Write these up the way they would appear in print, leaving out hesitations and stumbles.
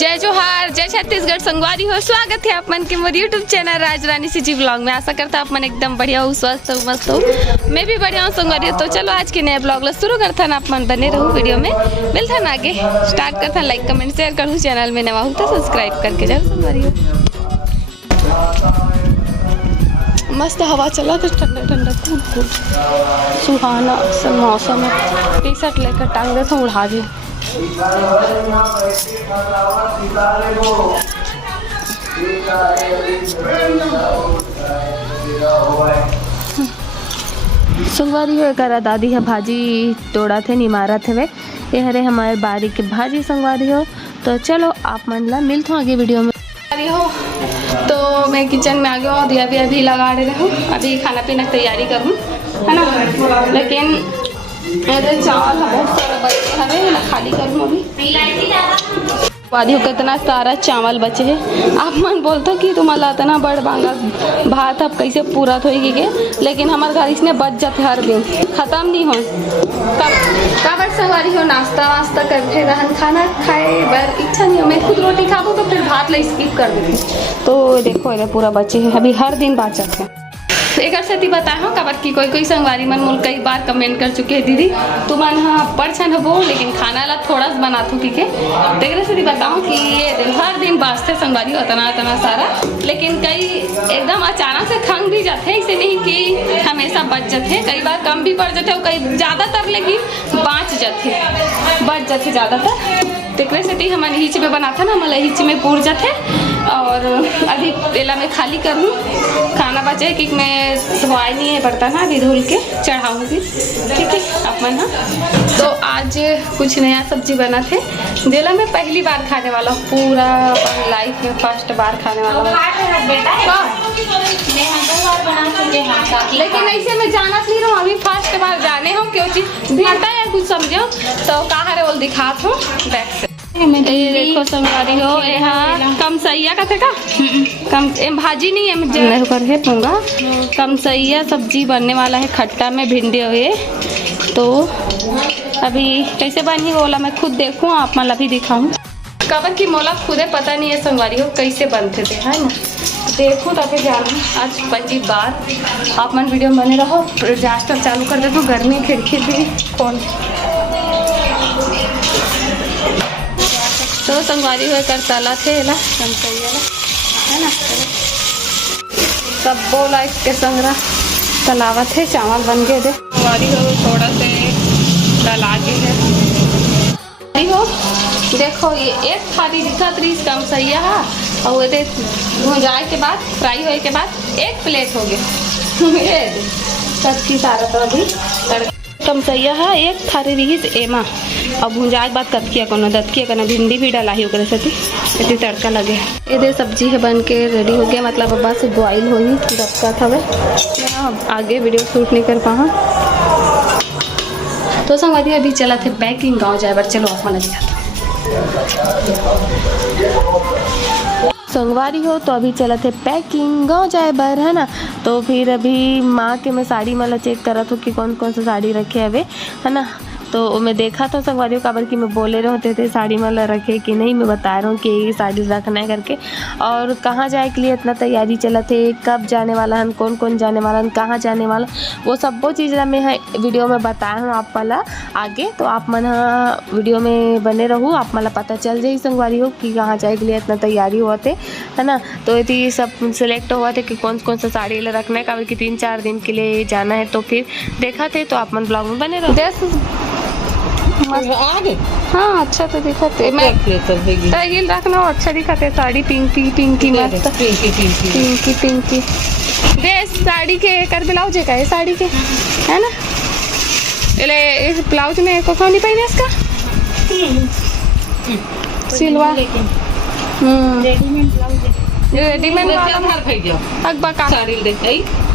जय जोहार, जय छत्तीसगढ़ संगवारी हो। स्वागत है आप मन के मोर यूट्यूब चैनल राजरानी सिटी ब्लॉग में। आशा करता आप मन एकदम बढ़िया हो, स्वस्थ हो, मस्त हो। मैं भी बढ़िया हूँ संगवारी हो। तो चलो आज के नए ब्लॉग ला शुरू करता है। आप मन बने रहो वीडियो में, मिलता है आगे स्टार्ट करता है। लाइक कमेंट शेयर करूँ, चैनल में नवा हूँ तो सब्सक्राइब करके जाओ संगवारी हो। मस्त हवा चला तो ठंडा ठंडा कूद कूद सुहाना सा मौसम है। टी शर्ट लेकर टांग दे तो उड़ा दे। संगवारी हो करा दादी है भाजी तोड़ा थे निमारा थे वे ये हरे हमारे बारी के भाजी संगवारी हो। तो चलो आप मन ला मिलते आगे वीडियो में हो। तो मैं किचन में आ गया हूँ, दिया भी अभी लगा रहे हूँ। अभी खाना पीना की तैयारी करूँ है ना, लेकिन मेरे चावल बहुत सारा बचे हवे ना, खाली करूँ अभी। वादी हो कितना सारा चावल बचे है। आप मन बोलते कि तुम्हारा इतना बड़ बांगा भात अब कैसे पूरा होगी के, लेकिन हमारे घर इसने बच जाते हर दिन, खत्म नहीं हो। कब सवारी हो नाश्ता वास्ता करते रहन, खाना खाए बर इच्छा नहीं हो। मैं खुद रोटी खाबू तो फिर भात ला स्किप कर देती। तो देखो ये पूरा बचे है, अभी हर दिन बचत है। एक से बताए हो कबर की कोई संगवारी मन मुल कई बार कमेंट कर चुके हैं दीदी तुमन हाँ पढ़ छन हो, लेकिन खाना ला थोड़ा सा बना थो की के। एक से बताऊँ कि ये दिन हर दिन बाँचते संगवारी उतना सारा, लेकिन कई एकदम अचानक से खंग भी जाते, इसे नहीं कि हमेशा बच जाते। कई बार कम भी पड़ जाते और कई ज़्यादातर लेकिन बाँच जाते बच जाते ज़्यादातर। तेकरे से हमारे हिच में बनाता ना, मतलब हिच में पूर जाते। और अभी तेला में खाली करूँ, खाना बचे कि मैं धोआई नहीं है बर्तन, हाँ अभी धुल के चढ़ाऊँगी। ठीक है अपन हाँ। तो आज कुछ नया सब्जी बना थे, जेला मैं पहली बार खाने वाला हूँ, पूरा लाइफ में फर्स्ट बार खाने वाला हूँ। लेकिन ऐसे मैं जानत नहीं रहूँ, अभी फर्स्ट बार जाने हो क्यों चीज भेटा है कुछ समझो तो कहा रे बोल दिखा थो बैक से। ये देखो संगवारी हो, यहाँ कम सैया का थे का कम भाजी नहीं है मैं करके दूंगा। कम सैया सब्जी बनने वाला है, खट्टा में भिंडी हुए। तो अभी कैसे बनी बोला मैं खुद देखूँ, आप मतलब भी दिखाऊँ। कबर की मोला खुदे पता नहीं है संगवारी हो कैसे बनते थे, है ना। देखो तब जानू आज पहली बार आप मन वीडियो बने रहो। जास्टर चालू कर दे तो गर्मी खिड़की भी कौन तो संगवारी हुए कर तला थे ला कम सही है ना। सब बोला इसके संगरा तलावा थे चावल बन गए थे। संगवारी हो थोड़ा से तला के है हो। देखो ये एक थाली दिखा त्रीस कम सही है और ये भुजाए के बाद फ्राई होए के बाद एक प्लेट हो गया सबकी सारा। तो अभी कम सही है एक थाली रही एमा और भुजाए के बाद कतकिया कोनो दतकिया करना भिंडी भी डाला ही ओकरे साथी इतनी तड़का लगे। ये दे सब्जी है बन के रेडी हो गया, मतलब बस बॉइल हो ही दबका था मैं आगे वीडियो शूट नहीं कर पाऊँ। तो संगवारी अभी चला थे पैकिंग गाँव जाए बार, चलो आप मन दिखाता संगवारी हो। तो अभी चला थे पैकिंग गाँव जाए बर है ना। तो फिर अभी माँ के मैं साड़ी वाला चेक करा था कि कौन कौन सा साड़ी रखे हवे है ना। तो मैं देखा तो संगवारी हो काबर कि मैं बोले रहते थे साड़ी वाला रखे कि नहीं, मैं बता रहा हूँ कि ये साड़ी रखना है करके। और कहाँ जाए के लिए इतना तैयारी चला थे, कब जाने वाला है, कौन कौन जाने वाला है, कहाँ जाने वाला, वो सब वो चीज़ मैं वीडियो में बताया हूँ आप वाला आगे। तो आप मन वीडियो में बने रहूँ, आप मला पता चल जाए संगवारी हो कि कहाँ जाए के लिए इतना तैयारी हुआ थे है ना। तो ये सब सिलेक्ट हुआ थे कि कौन कौन सा साड़ी रखना है, काबर कि 3-4 दिन के लिए जाना है। तो फिर देखा थे, तो आप मन ब्लॉग में बने रहो। आगे हाँ अच्छा तो दिखाते मैं हिल रखना अच्छा दिखाते। साड़ी पिंकी पिंकी मस्त पिंकी पिंकी दे साड़ी के कर ब्लाउज है का है साड़ी के है ना। इस ब्लाउज में को नहीं पहने इसका सिलवा रेडीमेड अकबा का साड़ी देख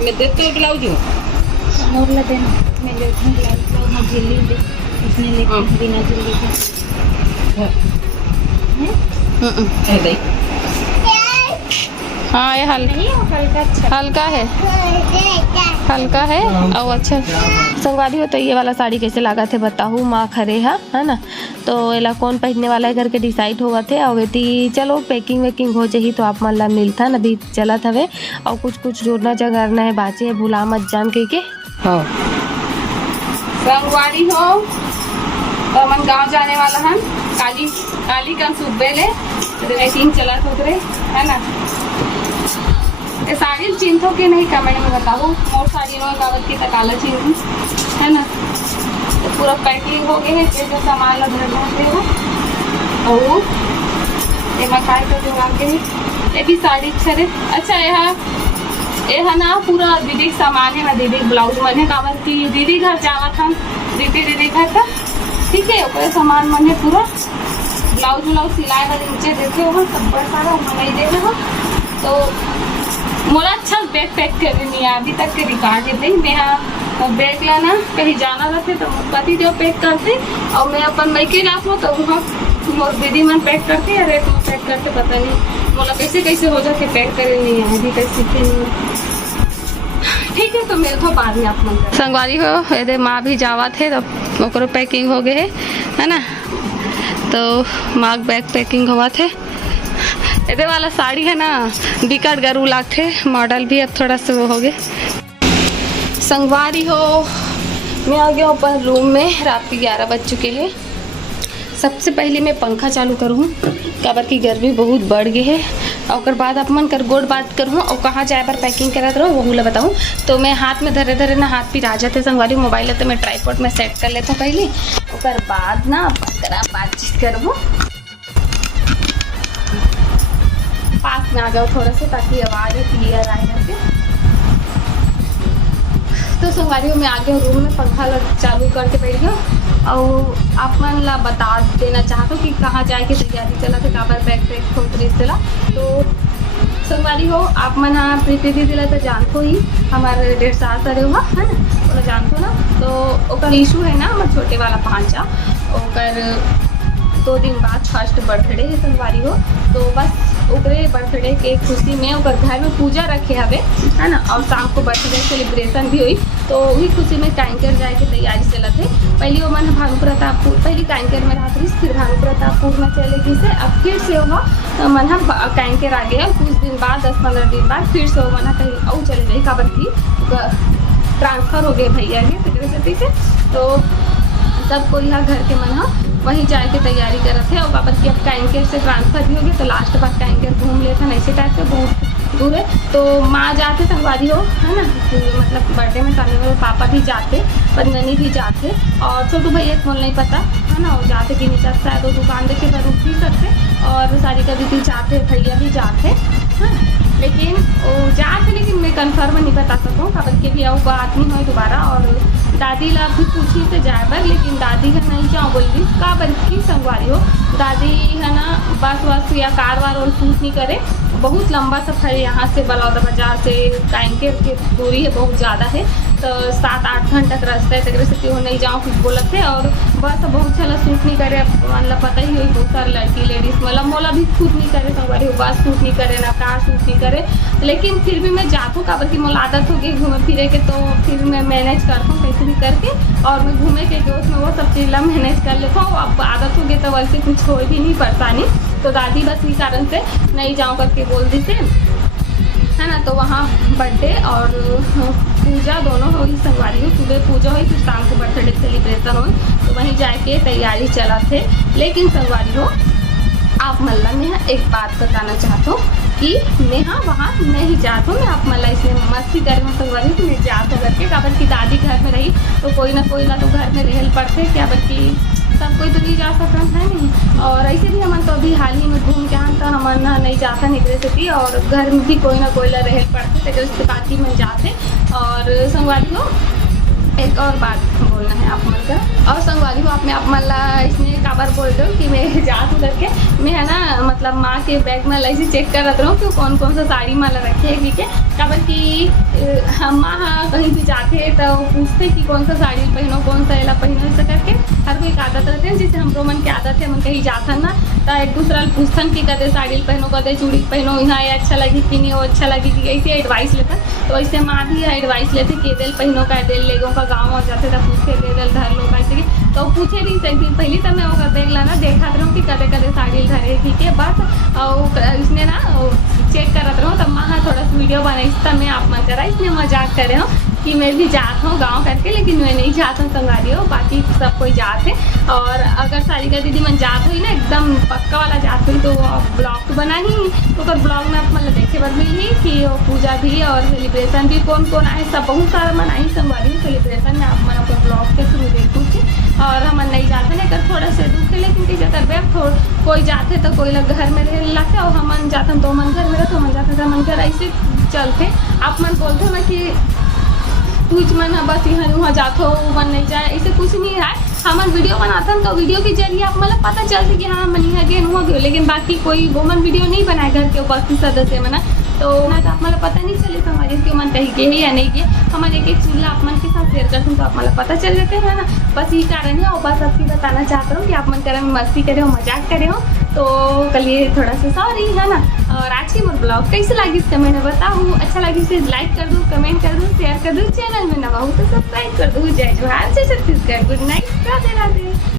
मैं देते ब्लाउज मोर ला देना मैं लेती ब्लाउज ना झिल्ली दे इसने लेके बिना झिल्ली के है दे। हाँ ये हल्का है हल्का है और अच्छा संगवारी हो। तो ये वाला साड़ी कैसे लगा थे बताओ माँ खरे है ना। तो एला कौन पहनने वाला है करके डिसाइड होगा थे और वेती चलो पैकिंग वेकिंग हो जाही तो आप मन ला मिलता अभी चलत हवे और कुछ जोड़ना जगरना है बाचे है भुला मत जान के हाँ संगवारी हो तो हम गाँव जाने वाला हम काली का सुबह ले रेटिंग चला रहे है ना। ये साड़ी चिन्ह के नहीं कमेंट में बताओ और साड़ी नो कागज की तकाला चिन्ह है ना। तो पूरा पैकिंग हो गए है जो सामान ला भरना है और ये मकाई का जो आगे ये भी साड़ी छरे अच्छा यह ना पूरा दीदी सामान है ना दीदी ब्लाउज मन है काबर की दीदी घर जावा था दीदी घर था ठीक है ऊपर सामान मन है पूरा ब्लाउज सिलाई वाले नीचे देखे हो सब बड़ा सारा नहीं देना हो तो मोला अच्छा बैग पैक करने नहीं अभी तक के रिकॉर्ड है भाई मैं बैग लाना कहीं जाना रहते तो पति देव पैक करते और मैं अपन मैके जाऊँ तो वहाँ मोर दीदी मन पैक करते या रेट में पैक करते पता नहीं मोला कैसे हो जाते पैक करे नहीं है अभी तक सीखे नहीं ठीक है। तो मेरे को बाद में आप मन संगवारी हो यदि माँ भी जावा थे तो ओकरो पैकिंग हो गए है ना। तो माँ बैग पैकिंग हुआ थे ये वाला साड़ी है ना बिकट गरू लागते मॉडल भी अब थोड़ा सा वो हो गए। संगवारी हो मैं आ गया ऊपर रूम में रात के 11 बज चुके हैं। सबसे पहले मैं पंखा चालू करूँ काबर की गर्मी बहुत बढ़ गई है और बाद अपन कर गोड़ बात करूँ और कहाँ जाए पर पैकिंग करा रहा वो ला बताऊँ। तो मैं हाथ में धरे ना हाथ पिरा जाते संगवारी मोबाइल है तो मैं ट्राईपॉड में सेट कर लेता हूँ पहले और बाद ना बातचीत करूँ पास में आ जाओ थोड़ा सा ताकि आवाज़ क्लियर आए करके। तो संगवारी में आ गया रूम में पंखा चालू करके बैठ गया और आप मन ला बता देना चाहता हूँ कि कहाँ जाए की तैयारी चला थे काबर बैग पैक हो चला। तो संगवारी हो आप मन प्रीति दीदी ला तो जानते ही हमारे 1.5 साल करे हुआ है ना वो जानते हो ना। तो ओकर इशू है ना हमारे छोटे वाला भांजा ओकर 2 दिन बाद फर्स्ट बर्थडे है संगवारी हो। तो बस ओकरे बर्थडे के खुशी में ओकर घर में पूजा रखे हवे है ना और शाम को बर्थडे सेलिब्रेशन भी हुई तो वही खुशी में टैंकर जाए की तैयारी चलत है। पहले वो मन भानु प्रतापपुर पहले टैंकर में रहती फिर भानु प्रतापपुर में चलेगी से अब फिर से वह मन हम टैंकर आ गया कुछ दिन बाद 10-15 दिन बाद फिर से वो मन कहीं और चले गई काबर की ट्रांसफ़र हो गए भैया के सेक्रेटरी से। तो सबको यहाँ घर के मन वहीं जाए की तैयारी करत है और बाबा की अब टैंकर से ट्रांसफ़र भी हो गया तो लास्ट बार टैंकर घूम लेते हैं ऐसे टाइप से बहुत दूर है। तो माँ जाते संगवारी हो है ना मतलब बर्थडे में करने वाले पापा भी जाते पत्नी भी जाते और छोटू भैया को नहीं पता है ना वो जाते कि नहीं जाते शायद वो दुकान देखे पर रुक भी सकते और सारी का दीदी जाते भैया भी जाते हैं लेकिन वो जाते लेकिन मैं कन्फर्म नहीं बता सकूँ खबर के भी वो बात नहीं हुई दोबारा। और दादी ला भी पूछी तो जाए पर लेकिन दादी है नहीं जाऊँ बोल रही का बल्कि संगवारी हो दादी है ना बस वस या कार वार और सूट नहीं करे बहुत लंबा सफ़र है यहाँ से बलौदा बाजार से टैंकर की दूरी है बहुत ज़्यादा है तो 7-8 घंटा का रास्ता है तक से क्यों नहीं जाऊँ कुछ बोलत थे और बस बहुत सारा सूट नहीं करे मतलब पता ही हुई बहुत सारे लड़की लेडीज़ मतलब मोला भी सूट नहीं करे संगवारी हो बस सूट नहीं करे ना कार सूट नहीं करे लेकिन फिर भी मैं जाती हूँ काबर की मोला आदत हो गई घूमे फिरे के तो फिर मैं मैनेज करता हूँ कैसे भी करके और मैं घूमे के दोस्त में वो सब चीज़ मैनेज कर लेता हूँ। अब आदत हो गई तो वैसे कुछ हो भी नहीं परेशानी तो दादी बस इस कारण से नहीं जाऊँ करके बोल दी थे है ना। तो वहाँ बर्थडे और पूजा दोनों हुई संगवारी हो सुबह पूजा हुई फिर शाम को बर्थडे सेलिब्रेशन हुई तो वहीं जाके तैयारी चला थे। लेकिन संगवारी हो आप मल्ला में एक बात बताना चाहता हूँ कि मैं वहाँ नहीं जाता हूँ मैं आप मल्ला इसलिए मस्ती कर में संगवारी हूँ कि मैं जाता हूँ करके काबर की दादी घर में रही तो कोई ना कोई तो घर में रहल पड़ते क्या बल्कि सब कोई तो नहीं जा सकता है नहीं। और ऐसे भी हम तो अभी हाल ही में घूम के आन तो हम नहीं जाता निकले सकी और घर में भी कोई ना कोई रहल पड़ते तो उसके बात ही में जाते। और संगवारी हो एक और बात बोलना है आप मन का और संगवारी हो आप में आप मन ला इसमें काबर बोल रहे हो कि मैं जात करके मैं है ना मतलब माँ के बैग में ऐसे चेक कर रहा हूँ कि कौन कौन सा साड़ी माला रखे है ठीक है काबर की हम माँ कहीं भी जाते तो पूछते कि कौन सा साड़ी पहनो कौन सा एला पहनो ऐसा करके हर कोई एक आदत रहते हैं जैसे हम रोमन की आदत है हम कहीं जाता ना तो एक दूसरा पूछतन कि कदे साड़ी पहनो कदे चूड़ी पहनो यहाँ ये अच्छा लगी कि नहीं वो अच्छा लगी कि ऐसे एडवाइस लेता तो ऐसे माँ भी एडवाइस लेते कि दिल पहनो का दिल लेगों का गाँव आ जाते तो पूछ के दे दिल धर लो कैसे तो पूछे भी सकती पहले तो मैं वो देख लाना देखा रहूँ कि कदे कदे साड़ी धरे ठीक है बस और इसने ना चेक करत रहूँ तब मैं थोड़ा सा वीडियो बनाई तब मैं आप मन करा इसने मजाक करे हूँ कि मैं भी जात हूँ गांव करके, लेकिन मैं नहीं जात हूँ संगवारी हो, बाकी सब कोई जात है। और अगर सारिका दीदी मन जात हुई ना एकदम पक्का वाला जात हुई तो ब्लॉग तो बना ही तो ब्लॉग में आप मतलब देखे बर मिली कि वो पूजा भी और सेलिब्रेशन भी कौन कौन आए सब बहुत सारा मनाई संगवारी सेलिब्रेशन में आप मन अपने ब्लॉग के थ्रू देखूँ और हम नहीं जाते ना कर थोड़ा से दुख है, लेकिन कैसे करबे कोई जाते तो कोई लोग घर में रह लाते और हम जाते तो मन घर में रहते मन जाते तो मन घर ऐसे चलते। आप मन बोलते ना कि कुछ मन बस यहाँ वहाँ जाते हो मन नहीं जाए, ऐसे कुछ नहीं है। हम वीडियो बनाते हैं तो वीडियो के जरिए आप मतलब पता चलता कि हाँ मन यहाँ गए वहाँ गए, लेकिन बाकी कोई वो मन वीडियो नहीं बनाए घर के बाकी सदस्य मना तो आप मतलब पता नहीं चले हमारे क्यों मन कहीं गए या नहीं गए। हमारे एक चीज़ आप मन के साथ शेयर करते हैं तो आप मतलब पता चल जाते हैं ना, बस ये कारण है। और बस आपकी बताना चाहता हूँ कि आप मन करें मस्ती करे हो मजाक करे हो तो कल ये थोड़ा सा सॉरी है ना। और आज की मोर ब्लॉग कैसे लगी इस कमेंट में बताऊँ, अच्छा लगी इसे लाइक कर दूँ, कमेंट कर दूँ, शेयर कर दूँ, चैनल में नवा हूँ तो सब्सक्राइब कर दूँ। जय जोहार, जय छत्तीसगढ़, गुड नाइट, राधे राधे।